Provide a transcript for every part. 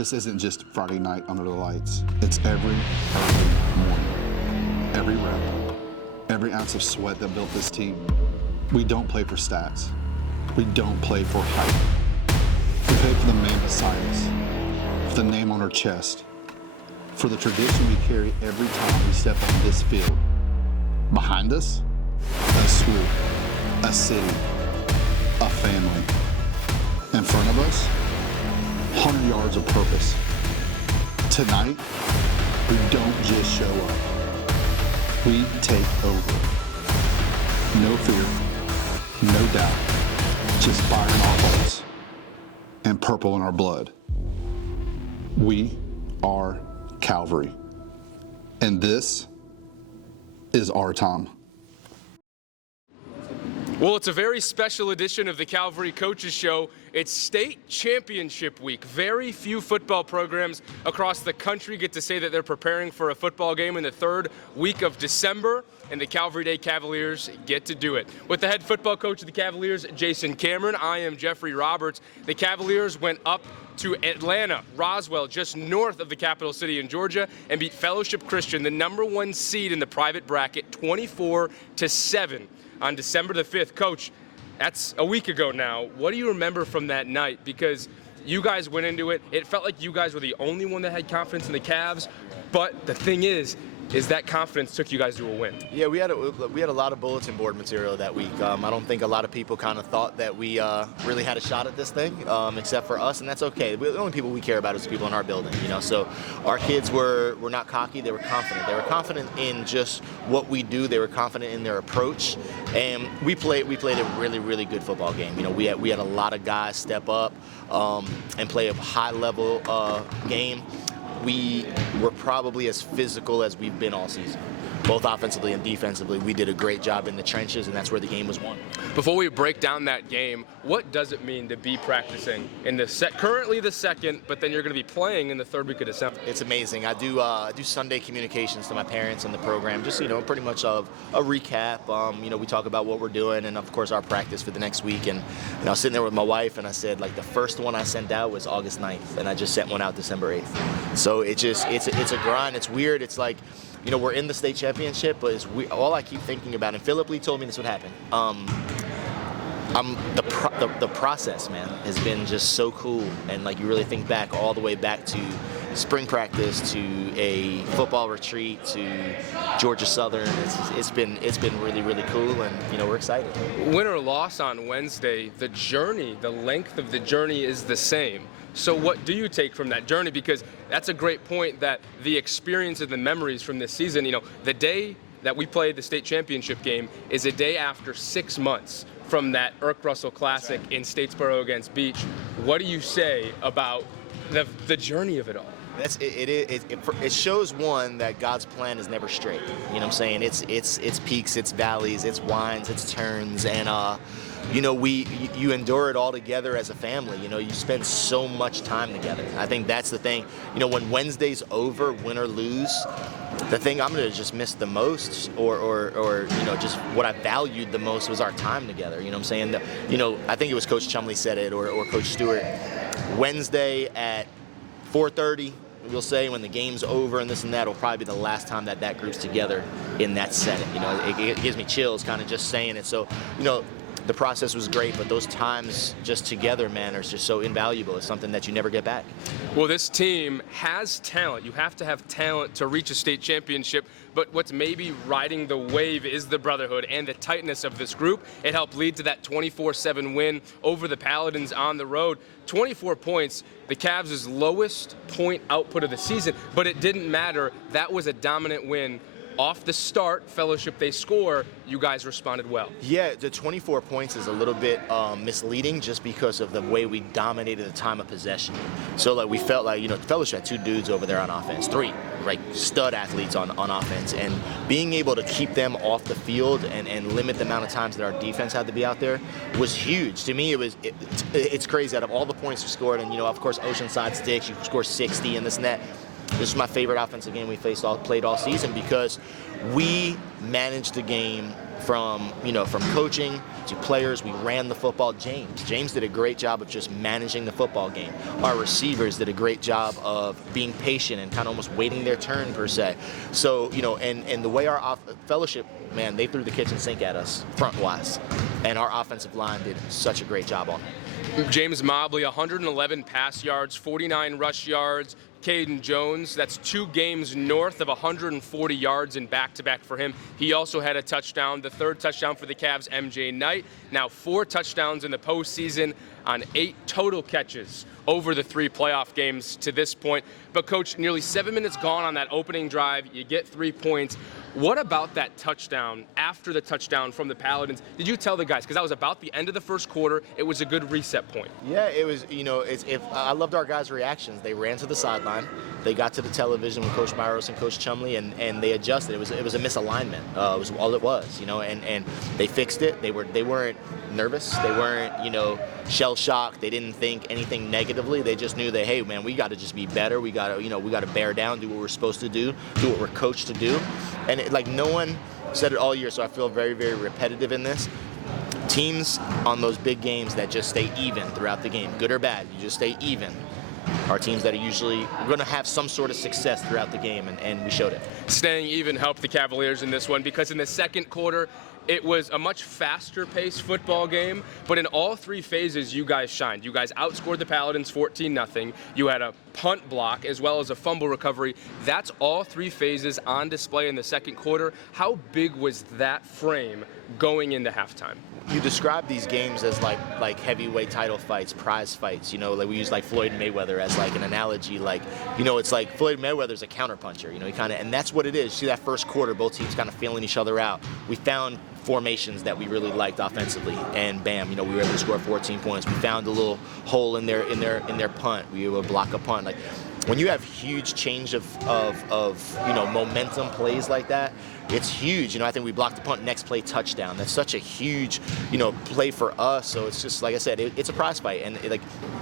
This isn't just Friday night under the lights. It's every early morning, every rep, every ounce of sweat that built this team. We don't play for stats. We don't play for hype. We play for the man beside us, for the name on our chest, for the tradition we carry every time we step on this field. Behind us, a school, a city, a family. In front of us, 100 yards of purpose. Tonight, we don't just show up. We take over. No fear, no doubt, just fire in our hearts and purple in our blood. We are Calvary, and this is our time. Well, it's a very special edition of the Calvary Coaches Show. It's state championship week. Very few football programs across the country get to say that they're preparing for a football game in the third week of December, and the Calvary Day Cavaliers get to do it. With the head football coach of the Cavaliers, Jason Cameron, I am Jeffrey Roberts. The Cavaliers went up to Atlanta, Roswell, just north of the capital city in Georgia, and beat Fellowship Christian, the #1 seed in the private bracket, 24-7. On December the 5th. Coach, that's a week ago now. What do you remember from that night? Because you guys went into it, it felt like you guys were the only one that had confidence in the Cavs, but the thing is that confidence took you guys to a win. Yeah, we had a lot of bulletin board material that week. I don't think a lot of people kind of thought that we really had a shot at this thing, except for us, and that's okay. The only people we care about is the people in our building, you know. So our kids were not cocky; they were confident. They were confident in just what we do. They were confident in their approach, and we played a really good football game. You know, we had a lot of guys step up and play a high level game. We were probably as physical as we've been all season. Both offensively and defensively, we did a great job in the trenches, and that's where the game was won. Before we break down that game, what does it mean to be practicing in the currently the second, but then you're going to be playing in the third week of December? It's amazing. I do Sunday communications to my parents and the program, just, you know, pretty much of a recap. You know, we talk about what we're doing and, of course, our practice for the next week. And, you know, I was sitting there with my wife, and I said, like, the first one I sent out was August 9th, and I just sent one out December 8th. So it's a grind. It's weird. It's like, you know, we're in the state championship, but all I keep thinking about, and Philip Lee told me this would happen, the process, man, has been just so cool. And, like, you really think back all the way back to spring practice, to a football retreat, to Georgia Southern. It's been really cool, and, you know, we're excited. Win or loss on Wednesday, the length of the journey is the same. So what do you take from that journey? Because that's a great point, that the experience and the memories from this season, you know, the day that we played the state championship game is a day after 6 months from that Russell Classic in Statesboro against Beach. What do you say about the journey of it all? It shows, one, that God's plan is never straight. You know what I'm saying? It's peaks, it's valleys, it's winds, it's turns, and you know, you endure it all together as a family. You know, you spend so much time together. I think that's the thing. You know, when Wednesday's over, win or lose, the thing I'm gonna just miss the most, or you know, just what I valued the most was our time together. You know what I'm saying? You know, I think it was Coach Chumley said it, or Coach Stewart. Wednesday at 4:30. We'll say when the game's over and this and that will probably be the last time that group's together in that setting. You know, it gives me chills kind of just saying it. So, you know, the process was great, but those times just together, man, are just so invaluable. It's something that you never get back. Well, this team has talent. You have to have talent to reach a state championship, but what's maybe riding the wave is the brotherhood and the tightness of this group. It helped lead to that 24-7 win over the Paladins on the road. 24 points, the Cavs' lowest point output of the season, but it didn't matter. That was a dominant win. Off the start, Fellowship, they score, you guys responded well. Yeah, the 24 points is a little bit misleading just because of the way we dominated the time of possession. So, like, we felt like, you know, Fellowship had 2 dudes over there on offense, 3, like, stud athletes on offense. And being able to keep them off the field and limit the amount of times that our defense had to be out there was huge. To me, it's crazy. Out of all the points we scored, and, you know, of course, Oceanside sticks, you score 60 and this and that. This is my favorite offensive game we played all season because we managed the game from coaching to players. We ran the football. James did a great job of just managing the football game. Our receivers did a great job of being patient and kind of almost waiting their turn per se. So, and the way our fellowship, man, they threw the kitchen sink at us front-wise. And our offensive line did such a great job on it. James Mobley, 111 pass yards, 49 rush yards. Caden Jones, that's 2 games north of 140 yards in back-to-back for him. He also had a touchdown, the 3rd touchdown for the Cavs, MJ Knight. Now 4 touchdowns in the postseason on 8 total catches over the 3 playoff games to this point. But, Coach, nearly 7 minutes gone on that opening drive. You get 3 points. What about that touchdown, after the touchdown from the Paladins? Did you tell the guys? Because that was about the end of the first quarter. It was a good reset point. Yeah, it was, I loved our guys' reactions. They ran to the sideline. They got to the television with Coach Myros and Coach Chumley, and they adjusted. It was a misalignment. It was all it was, and they fixed it. They weren't nervous. They weren't, shell-shocked. They didn't think anything negatively. They just knew that, hey, man, we got to just be better. We got to bear down, do what we're supposed to do what we're coached to do. And no one said it all year, so I feel very, very repetitive in this. Teams on those big games that just stay even throughout the game, good or bad, you just stay even, are teams that are usually going to have some sort of success throughout the game, and we showed it. Staying even helped the Cavaliers in this one because in the second quarter, it was a much faster-paced football game, but in all 3 phases, you guys shined. You guys outscored the Paladins 14-0. You had a punt block as well as a fumble recovery. That's all 3 phases on display in the second quarter. How big was that frame going into halftime? You describe these games as like heavyweight title fights, prize fights. Like we use Floyd Mayweather as an analogy. It's like Floyd Mayweather's a counterpuncher. He kind of, and that's what it is. See that first quarter, both teams kind of feeling each other out. We found formations that we really liked offensively, and bam, we were able to score 14 points. We found a little hole in their punt. We were able to block a punt. When you have huge change of momentum plays like that, it's huge. I think we blocked the punt, next play touchdown. That's such a huge, play for us. So it's just, like I said, it's a prize fight. And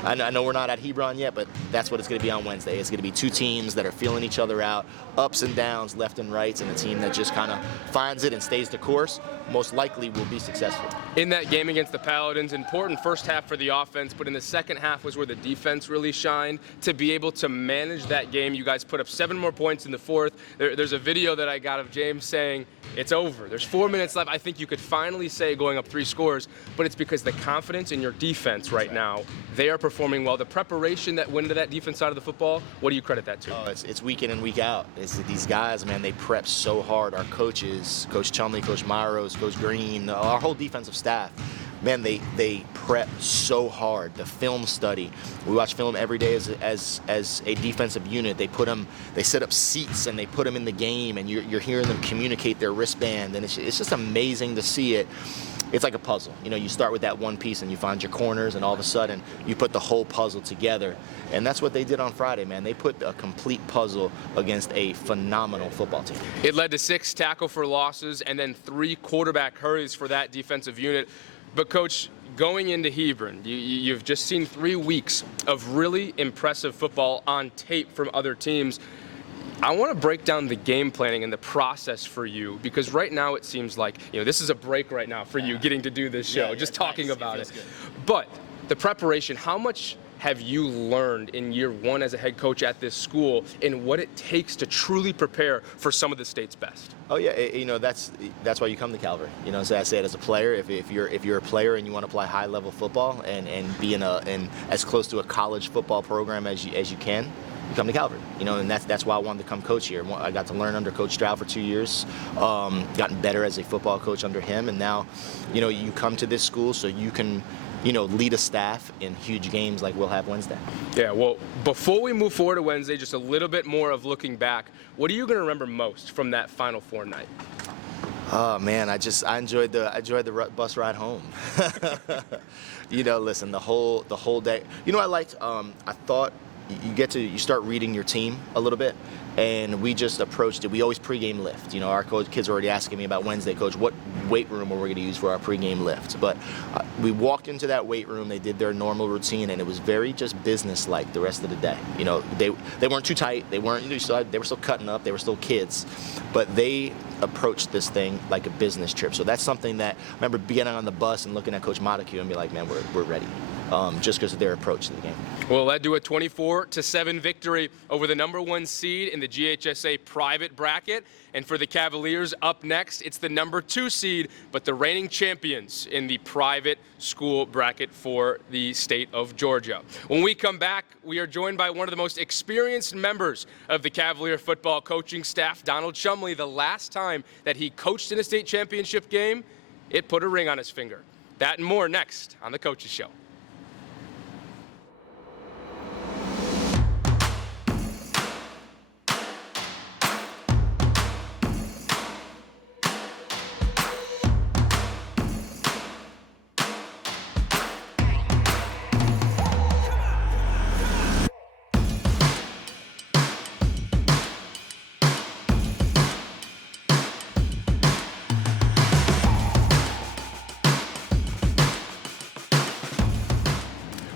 I know we're not at Hebron yet, but that's what it's going to be on Wednesday. It's going to be 2 teams that are feeling each other out, ups and downs, left and rights, and a team that just kind of finds it and stays the course most likely will be successful. In that game against the Paladins, important first half for the offense, but in the second half was where the defense really shined. To be able to manage that game, you guys put up 7 more points in the fourth. There's a video that I got of James saying, it's over. There's 4 minutes left. I think you could finally say going up 3 scores, but it's because the confidence in your defense right now, they are performing well. The preparation that went into that defense side of the football, what do you credit that to? Oh, it's week in and week out. These guys, man, they prep so hard. Our coaches, Coach Chumley, Coach Myros, Coach Green, our whole defensive staff, man, they prep so hard. The film study, we watch film every day as a defensive unit. They set up seats and they put them in the game, and you're hearing them communicate their wristband, and it's just amazing to see it. It's like a puzzle. You start with that one piece and you find your corners, and all of a sudden you put the whole puzzle together. And that's what they did on Friday, man. They put a complete puzzle against a phenomenal football team. It led to 6 tackle for losses and then 3 quarterback hurries for that defensive unit. But, Coach, going into Hebron, you've just seen 3 weeks of really impressive football on tape from other teams. I want to break down the game planning and the process for you, because right now it seems like, this is a break right now for you getting to do this show, just talking about it. But the preparation, how much have you learned in year 1 as a head coach at this school in what it takes to truly prepare for some of the state's best? Oh yeah, that's why you come to Calvary. As I said, as a player, if you're a player and you want to play high level football and be in as close to a college football program as you can, you come to Calvary. And that's why I wanted to come coach here. I got to learn under Coach Stroud for 2 years, gotten better as a football coach under him, and now, you come to this school so you can lead a staff in huge games like we'll have Wednesday. Yeah, well, before we move forward to Wednesday, just a little bit more of looking back. What are you going to remember most from that Final Four night? Oh man, I enjoyed the bus ride home. Listen, the whole day. I liked. I thought you start reading your team a little bit. And we just approached it. We always pregame lift. Our kids are already asking me about Wednesday, Coach, what weight room are we going to use for our pregame lift? But we walked into that weight room, they did their normal routine, and it was very just business-like the rest of the day. You know, they weren't too tight, they were still cutting up, they were still kids, but they approached this thing like a business trip. So that's something that I remember getting on the bus and looking at Coach Montague and be like, man, we're ready, just because of their approach to the game. Well, led to a 24-7 victory over the #1 seed in the GHSA Private bracket. And for the Cavaliers, up next, it's the #2 seed, but the reigning champions in the private school bracket for the state of Georgia. When we come back, we are joined by one of the most experienced members of the Cavalier football coaching staff, Donald Chumley. The last time that he coached in a state championship game, it put a ring on his finger. That and more next on The Coaches Show.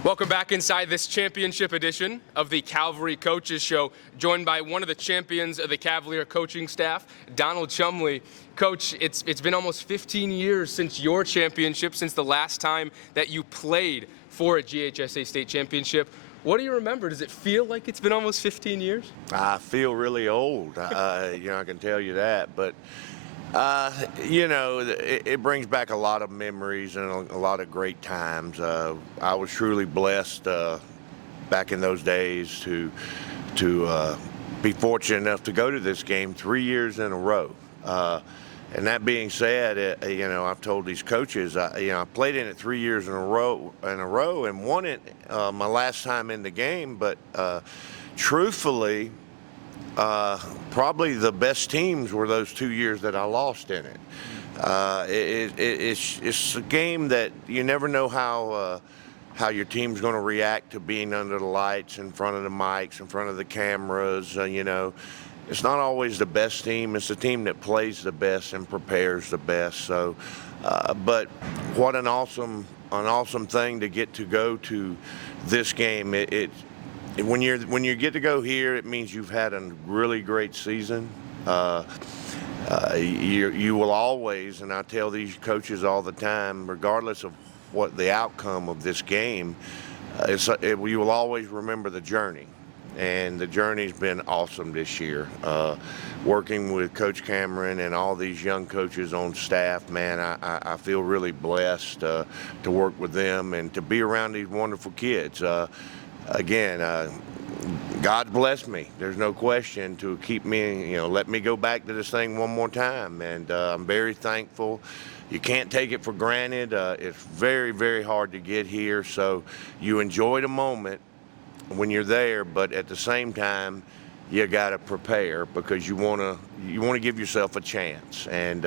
Welcome back inside this championship edition of the Calvary Coaches Show, joined by one of the champions of the Cavalier coaching staff, Donald Chumley. Coach, it's been almost 15 years since your championship, since the last time that you played for a GHSA state championship. What do you remember? Does it feel like it's been almost 15 years? I feel really old. I can tell you that, but it brings back a lot of memories and a lot of great times. I was truly blessed back in those days to be fortunate enough to go to this game 3 years in a row. And that being said, I've told these coaches, I played in it 3 years in a row and won it my last time in the game. But truthfully, probably the best teams were those 2 years that I lost in it. It's a game that you never know how your team's going to react to being under the lights, in front of the mics, in front of the cameras. It's not always the best team. It's the team that plays the best and prepares the best. So, but what an awesome thing to get to go to this game. When you get to go here, it means you've had a really great season. You will always, and I tell these coaches all the time, regardless of what the outcome of this game, you will always remember the journey. And the journey's been awesome this year. Working with Coach Cameron and all these young coaches on staff, man, I feel really blessed to work with them and to be around these wonderful kids. Again, God bless me. There's no question to keep me, let me go back to this thing one more time. And I'm very thankful. You can't take it for granted. It's very, very hard to get here. So you enjoy the moment when you're there, but at the same time, you got to prepare because you want to give yourself a chance. And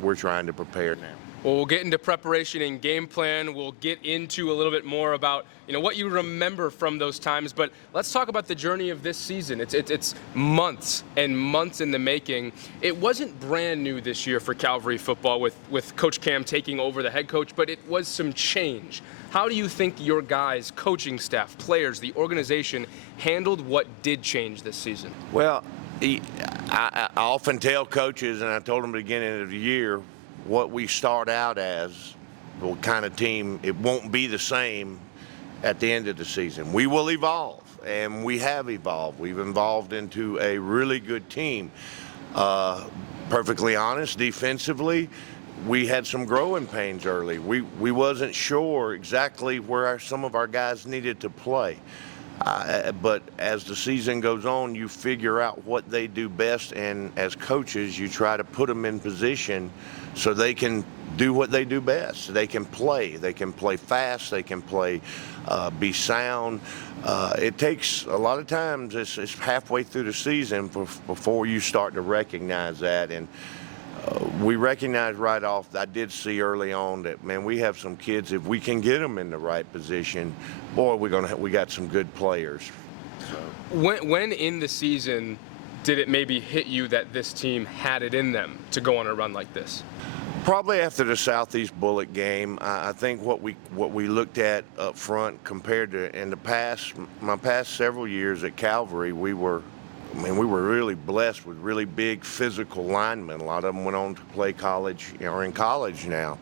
we're trying to prepare now. Well, we'll get into preparation and game plan. We'll get into a little bit more about what you remember from those times. But let's talk about the journey of this season. It's months and months in the making. It wasn't brand new this year for Calvary football with Coach Cam taking over the head coach, but it was some change. How do you think your guys, coaching staff, players, the organization handled what did change this season? Well, I often tell coaches, and I told them at the beginning of the year, what we start out as, what kind of team, it won't be the same at the end of the season. We will evolve, and we have evolved. We've evolved into a really good team. Perfectly honest, defensively, we had some growing pains early. We wasn't sure exactly where some of our guys needed to play. But as the season goes on, you figure out what they do best, and as coaches, you try to put them in position so they can do what they do best. They can play. They can play fast. They can play, be sound. It takes a lot of times. It's halfway through the season before you start to recognize that. And we recognize right off. I did see early on that, man, we have some kids. If we can get them in the right position, boy, we got some good players. So. When in the season did it maybe hit you that this team had it in them to go on a run like this? Probably after the Southeast Bullet game, I think what we looked at up front compared to in the past, my past several years at Calvary, we were really blessed with really big physical linemen. A lot of them went on to play college, or in college now,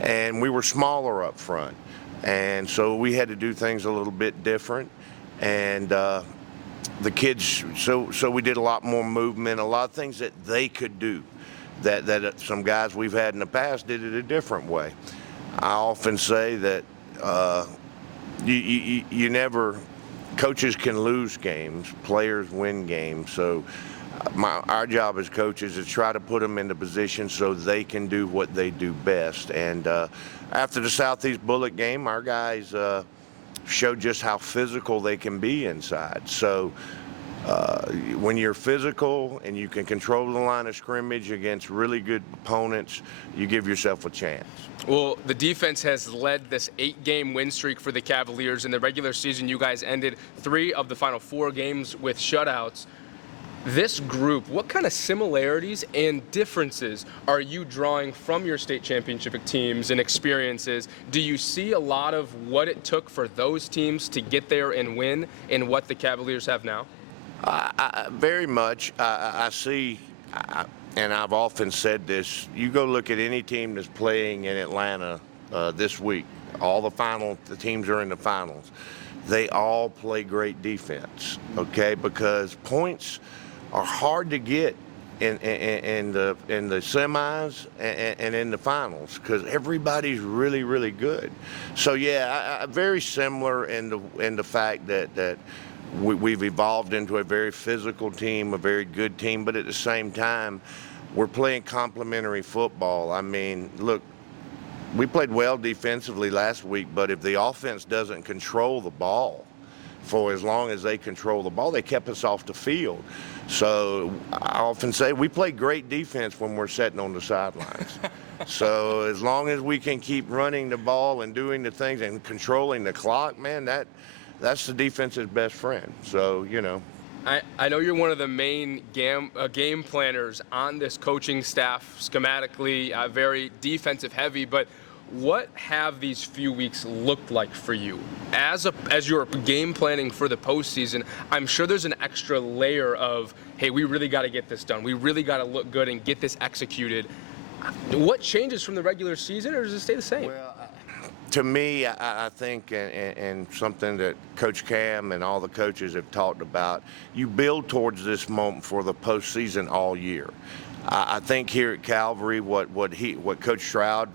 and we were smaller up front, and so we had to do things a little bit different, and the kids, so we did a lot more movement, a lot of things that they could do. That some guys we've had in the past did it a different way. I often say that you never, coaches can lose games, players win games. So our job as coaches is try to put them in the position so they can do what they do best. And after the Southeast Bullet game, our guys showed just how physical they can be inside. So when you're physical and you can control the line of scrimmage against really good opponents, you give yourself a chance. Well, the defense has led this 8-game win streak for the Cavaliers. In the regular season, you guys ended 3 of the final 4 games with shutouts. This group, what kind of similarities and differences are you drawing from your state championship teams and experiences? Do you see a lot of what it took for those teams to get there and win and what the Cavaliers have now? Very much. I see, and I've often said this, you go look at any team that's playing in Atlanta this week, all the teams are in the finals. They all play great defense, okay? Because points are hard to get in the semis and in the finals because everybody's really, really good. So yeah, very similar in the fact that we've evolved into a very physical team, a very good team, but at the same time, we're playing complementary football. I mean, look, we played well defensively last week, but if the offense doesn't control the ball for as long as they control the ball, they kept us off the field. So I often say we play great defense when we're sitting on the sidelines. So as long as we can keep running the ball and doing the things and controlling the clock, man, that's the defense's best friend. So, you know. I know you're one of the main game planners on this coaching staff, schematically, very defensive heavy, but what have these few weeks looked like for you? As you're game planning for the postseason, I'm sure there's an extra layer of, hey, we really got to get this done. We really got to look good and get this executed. What changes from the regular season, or does it stay the same? Well, to me, I think, and something that Coach Cam and all the coaches have talked about, you build towards this moment for the postseason all year. I think here at Calvary, what Coach Stroud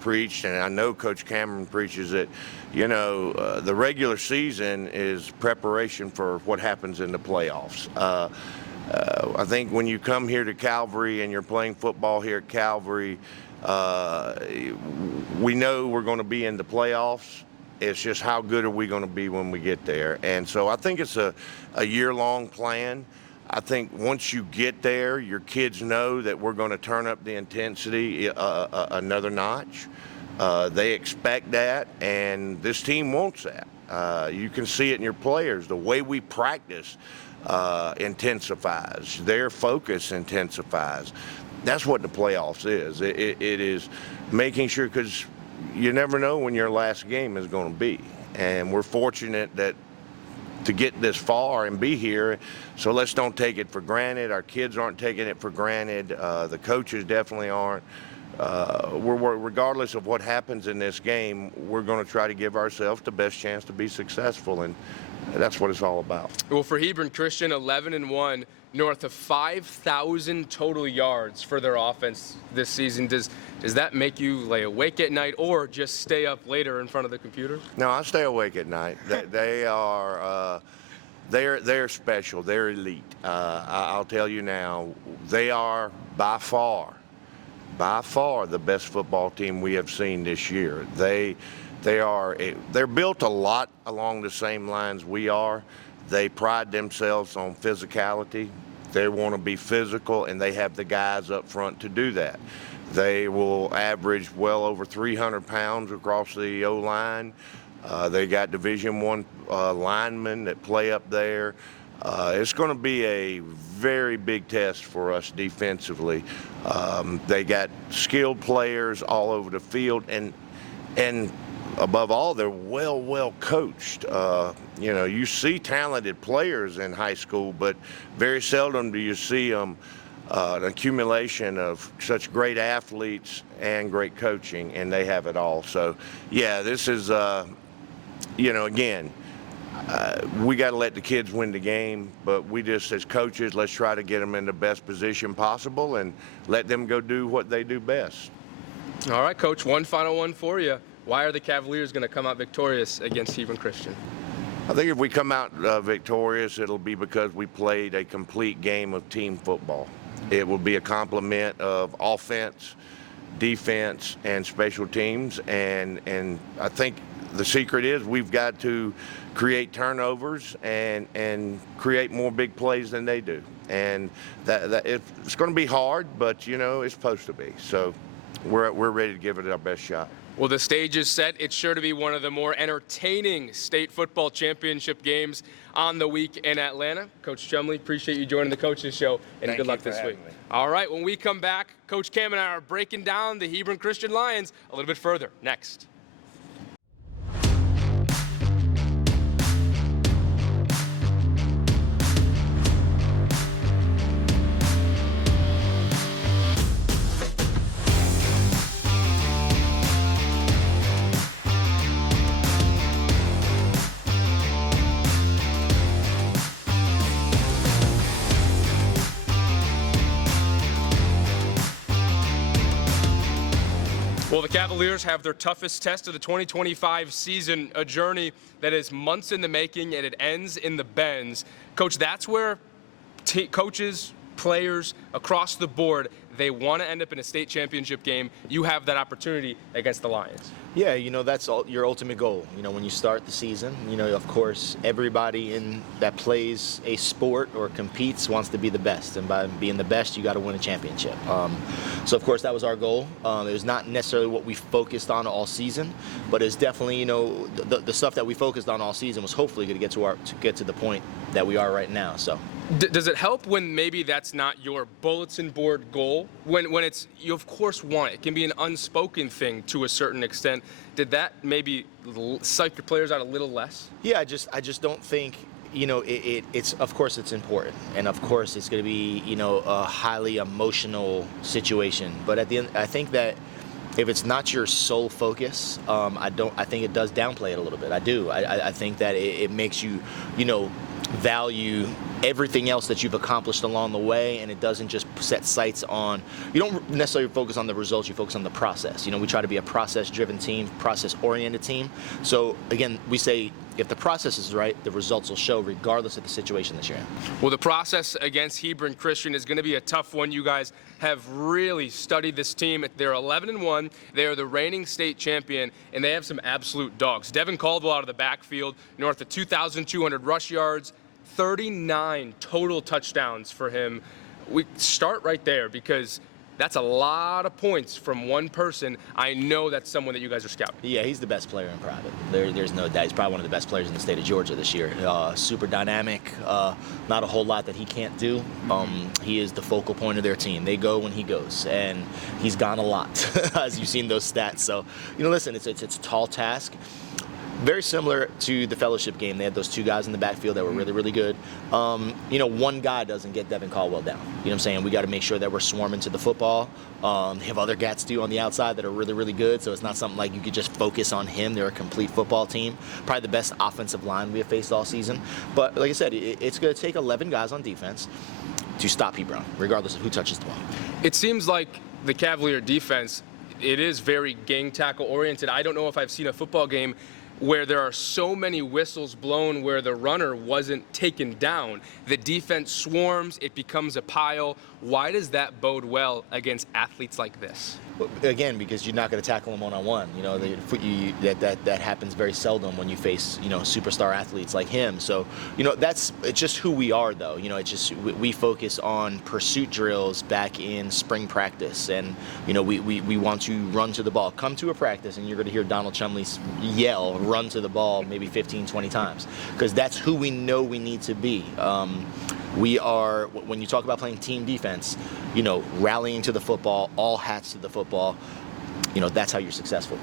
preached, and I know Coach Cameron preaches it, you know, the regular season is preparation for what happens in the playoffs. I think when you come here to Calvary and you're playing football here at Calvary, we know we're going to be in the playoffs. It's just how good are we going to be when we get there. And so I think it's a year-long plan. I think once you get there, your kids know that we're going to turn up the intensity another notch. They expect that, and this team wants that. You can see it in your players. The way we practice intensifies. Their focus intensifies. That's what the playoffs is. It is making sure, because you never know when your last game is going to be. And we're fortunate that to get this far and be here, so let's don't take it for granted. Our kids aren't taking it for granted. The coaches definitely aren't. Regardless of what happens in this game, we're going to try to give ourselves the best chance to be successful, and that's what it's all about. Well, for Hebron Christian, 11-1, north of 5,000 total yards for their offense this season. Does that make you lay awake at night or just stay up later in front of the computer? No, I stay awake at night. They are they're special. They're elite. I'll tell you now, they are by far the best football team we have seen this year. They're built a lot along the same lines we are. They pride themselves on physicality. They want to be physical, and they have the guys up front to do that. They will average well over 300 pounds across the O-line. They got Division I linemen that play up there. It's going to be a very big test for us defensively. They got skilled players all over the field, and above all, they're well coached. You see talented players in high school, but very seldom do you see them an accumulation of such great athletes and great coaching, and they have it all. So, yeah, this is, again, we got to let the kids win the game, but we just, as coaches, let's try to get them in the best position possible and let them go do what they do best. All right, Coach, one final one for you. Why are the Cavaliers going to come out victorious against Hebron Christian? I think if we come out victorious, it'll be because we played a complete game of team football. It will be a complement of offense, defense, and special teams, and I think the secret is we've got to create turnovers and create more big plays than they do. And that it's going to be hard, but, it's supposed to be. So we're ready to give it our best shot. Well, the stage is set. It's sure to be one of the more entertaining state football championship games on the week in Atlanta. Coach Chumley, appreciate you joining the Coaches Show, and good luck this week. All right, when we come back, Coach Cam and I are breaking down the Hebron Christian Lions a little bit further next. Well, the Cavaliers have their toughest test of the 2025 season, a journey that is months in the making, and it ends in the Benz. Coach, that's where coaches, players across the board, they want to end up in a state championship game. You have that opportunity against the Lions. Yeah, that's your ultimate goal. When you start the season, of course, everybody that plays a sport or competes wants to be the best. And by being the best, you got to win a championship. So, of course, that was our goal. It was not necessarily what we focused on all season, but it's definitely, the stuff that we focused on all season was hopefully going to get to the point that we are right now. So. Does it help when maybe that's not your bulletin board goal? When it's, you of course want it. It can be an unspoken thing to a certain extent. Did that maybe psych your players out a little less? Yeah, I just don't think, it's, of course it's important. And of course it's going to be, a highly emotional situation. But at the end, I think that if it's not your sole focus, I think it does downplay it a little bit. I do. I think that it makes you, value everything else that you've accomplished along the way, and it doesn't just set sights on, you don't necessarily focus on the results, you focus on the process. We try to be a process-driven team, process-oriented team. So again, we say if the process is right, the results will show regardless of the situation that you're in. Well, the process against Hebron Christian is going to be a tough one. You guys have really studied this team. They're 11-1. They are the reigning state champion, and they have some absolute dogs. Devin Caldwell out of the backfield, north of 2,200 rush yards, 39 total touchdowns for him. We start right there because that's a lot of points from one person. I know that's someone that you guys are scouting. Yeah, he's the best player in private. There's no doubt. He's probably one of the best players in the state of Georgia this year. Super dynamic. Not a whole lot that he can't do. He is the focal point of their team. They go when he goes, and he's gone a lot, as you've seen those stats. So, listen, it's a tall task. Very similar to the fellowship game. They had those two guys in the backfield that were really, really good. One guy doesn't get Devin Caldwell down. You know what I'm saying? We got to make sure that we're swarming to the football. They have other gats too on the outside that are really, really good. So it's not something like you could just focus on him. They're a complete football team. Probably the best offensive line we have faced all season. But like I said, it's going to take 11 guys on defense to stop Hebron, regardless of who touches the ball. It seems like the Cavalier defense, it is very gang tackle oriented. I don't know if I've seen a football game where there are so many whistles blown where the runner wasn't taken down. The defense swarms, it becomes a pile. Why does that bode well against athletes like this? Again, because you're not going to tackle them one-on-one. You know, that happens very seldom when you face, you know, superstar athletes like him. So, you know, it's just who we are, though. You know, it's just we focus on pursuit drills back in spring practice, and you know, we want to run to the ball. Come to a practice, and you're going to hear Donald Chumley yell, "Run to the ball," maybe 15, 20 times, because that's who we know we need to be. We are, when you talk about playing team defense, you know, rallying to the football, all hats to the football, you know, that's how you're successful.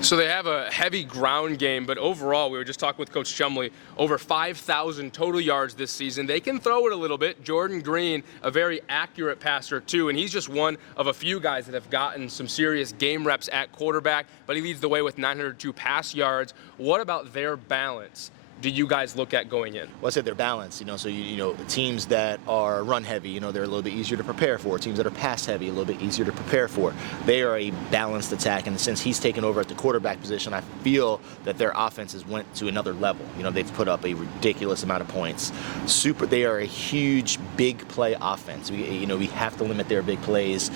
So they have a heavy ground game, but overall, we were just talking with Coach Chumley, over 5,000 total yards this season. They can throw it a little bit. Jordan Green, a very accurate passer too, and he's just one of a few guys that have gotten some serious game reps at quarterback, but he leads the way with 902 pass yards. What about their balance do you guys look at going in? Well, I said they're balanced, you know, so you know, teams that are run heavy, you know, they're a little bit easier to prepare for. Teams that are pass heavy, a little bit easier to prepare for. They are a balanced attack, and since he's taken over at the quarterback position, I feel that their offenses went to another level. You know, they've put up a ridiculous amount of points. They are a huge, big play offense. We have to limit their big plays.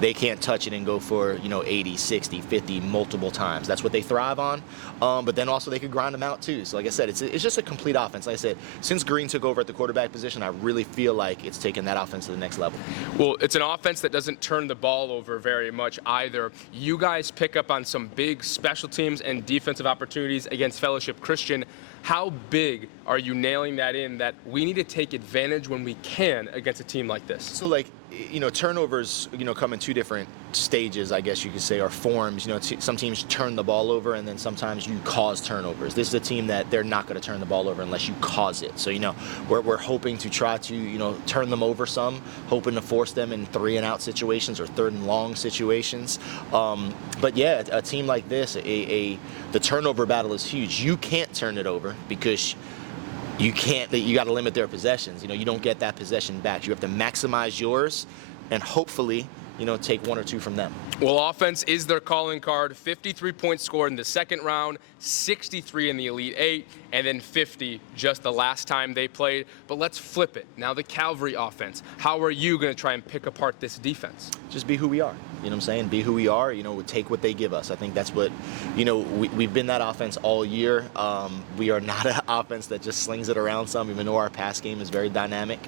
They can't touch it and go for, you know, 80, 60, 50 multiple times. That's what they thrive on. But then also they could grind them out too. So like I said, it's just a complete offense. Like I said, since Green took over at the quarterback position, I really feel like it's taken that offense to the next level. Well, it's an offense that doesn't turn the ball over very much either. You guys pick up on some big special teams and defensive opportunities against Fellowship Christian. How big are you nailing that in, that we need to take advantage when we can against a team like this? So, like, you know, turnovers, you know, come in two different stages, I guess you could say, or forms. You know, some teams turn the ball over, and then sometimes you cause turnovers. This is a team that they're not going to turn the ball over unless you cause it. So, you know, we're hoping to try to, you know, turn them over some, hoping to force them in 3-and-out situations or 3rd-and-long situations. But yeah, a team like this, the turnover battle is huge. You can't turn it over because you got to limit their possessions. You know, you don't get that possession back. You have to maximize yours and hopefully, you know, take 1 or 2 from them. Well, offense is their calling card. 53 points scored in the second round, 63 in the Elite Eight, and then 50 just the last time they played. But let's flip it. Now the Calvary offense. How are you going to try and pick apart this defense? Just be who we are. You know what I'm saying? Be who we are. You know, we take what they give us. I think that's what, you know, we've been that offense all year. We are not an offense that just slings it around some, even though our pass game is very dynamic.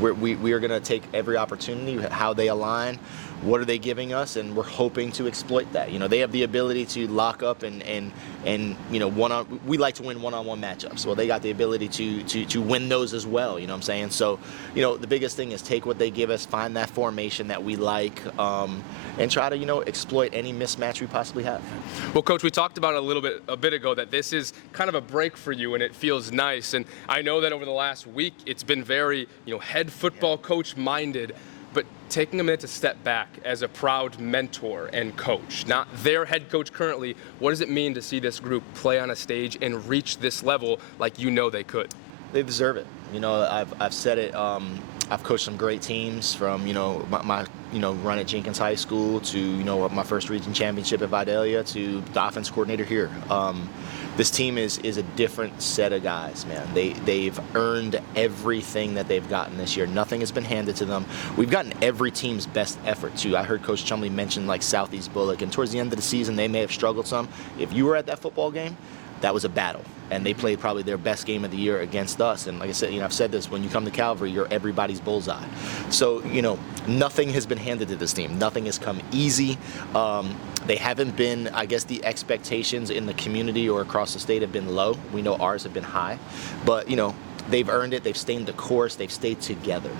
We are going to take every opportunity, how they align, what are they giving us, and we're hoping to exploit that. You know, they have the ability to lock up and you know, we like to win one-on-one matchups. Well, they got the ability to win those as well, you know what I'm saying? So, you know, the biggest thing is take what they give us, find that formation that we like, and try to, you know, exploit any mismatch we possibly have. Well, Coach, we talked about a bit ago that this is kind of a break for you, and it feels nice. And I know that over the last week, it's been very, you know, head football coach minded. But taking a minute to step back as a proud mentor and coach, not their head coach currently, what does it mean to see this group play on a stage and reach this level like you know they could? They deserve it. You know, I've said it. I've coached some great teams from, you know, my run at Jenkins High School to, you know, my first region championship at Vidalia to the offense coordinator here. This team is a different set of guys, man. They've earned everything that they've gotten this year. Nothing has been handed to them. We've gotten every team's best effort, too. I heard Coach Chumley mention, like, Southeast Bullock, and towards the end of the season, they may have struggled some. If you were at that football game, that was a battle. And they played probably their best game of the year against us. And like I said, you know, I've said this, when you come to Calvary, you're everybody's bullseye. So, you know, nothing has been handed to this team. Nothing has come easy. They haven't been, I guess, the expectations in the community or across the state have been low. We know ours have been high. But, you know, they've earned it. They've stayed the course. They've stayed together.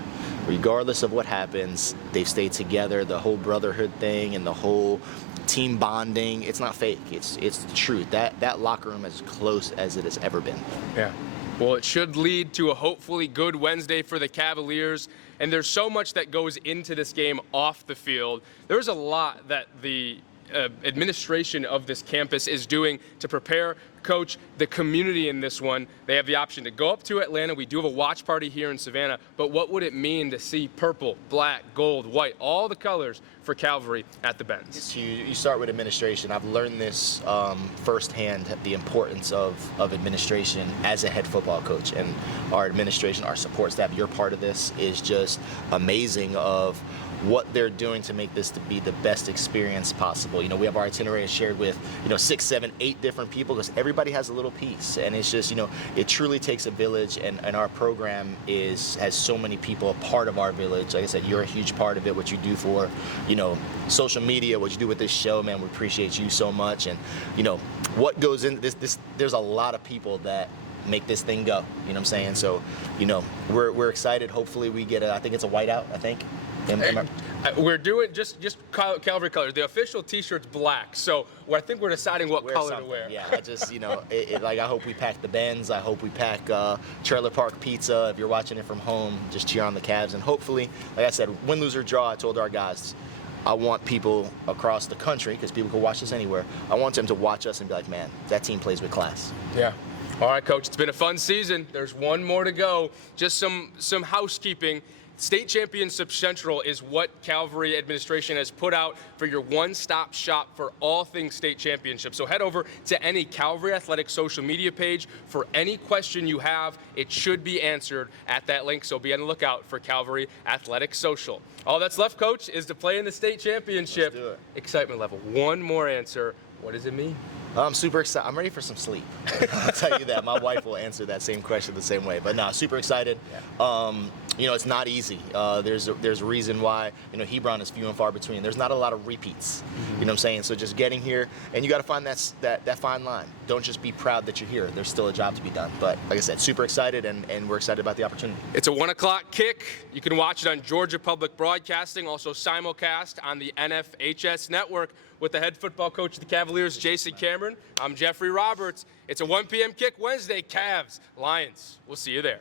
Regardless of what happens, they've stayed together. The whole brotherhood thing and the whole team bonding, it's not fake. It's the truth. That locker room is as close as it has ever been. Yeah. Well, it should lead to a hopefully good Wednesday for the Cavaliers. And there's so much that goes into this game off the field. There's a lot that the administration of this campus is doing to prepare, Coach, the community in this one. They have the option to go up to Atlanta. We do have a watch party here in Savannah, but what would it mean to see purple, black, gold, white, all the colors for Calvary at the Benz? You start with administration. I've learned this firsthand, the importance of administration as a head football coach. And our administration, our support staff, your part of this is just amazing of what they're doing to make this to be the best experience possible. You know, we have our itinerary shared with, 6, 7, 8 different people because everybody has a little piece. And it's just, it truly takes a village, and our program has so many people a part of our village. Like I said, you're a huge part of it, what you do for, social media, what you do with this show, man, we appreciate you so much. And, what goes into this, there's a lot of people that make this thing go, you know what I'm saying? So, we're excited. Hopefully we get I think it's a whiteout, I think. We're doing just Calvary colors. The official T-shirt's black, so I think we're deciding what color to wear. Yeah, I just, I hope we pack the Benz. I hope we pack Trailer Park Pizza. If you're watching it from home, just cheer on the Cavs. And hopefully, like I said, win, lose, or draw, I told our guys, I want people across the country, because people can watch us anywhere, I want them to watch us and be like, man, that team plays with class. Yeah. All right, Coach, it's been a fun season. There's one more to go. Just some housekeeping. State Championship Central is what Calvary administration has put out for your one-stop shop for all things state championship. So head over to any Calvary Athletic social media page for any question you have. It should be answered at that link, so be on the lookout for Calvary Athletic Social. All that's left, Coach, is to play in the state championship. Let's do it. Excitement level. One more answer. What does it mean? I'm super excited. I'm ready for some sleep. I'll tell you that. My wife will answer that same question the same way. But no, super excited. Yeah. It's not easy. There's a reason why, Hebron is few and far between. There's not a lot of repeats. Mm-hmm. You know what I'm saying? So just getting here, and you got to find that fine line. Don't just be proud that you're here. There's still a job to be done. But like I said, super excited, and we're excited about the opportunity. It's a 1 o'clock kick. You can watch it on Georgia Public Broadcasting, also simulcast on the NFHS network with the head football coach of the Cavaliers, Jason Cameron. I'm Jeffrey Roberts. It's a 1 p.m. kick Wednesday. Cavs, Lions. We'll see you there.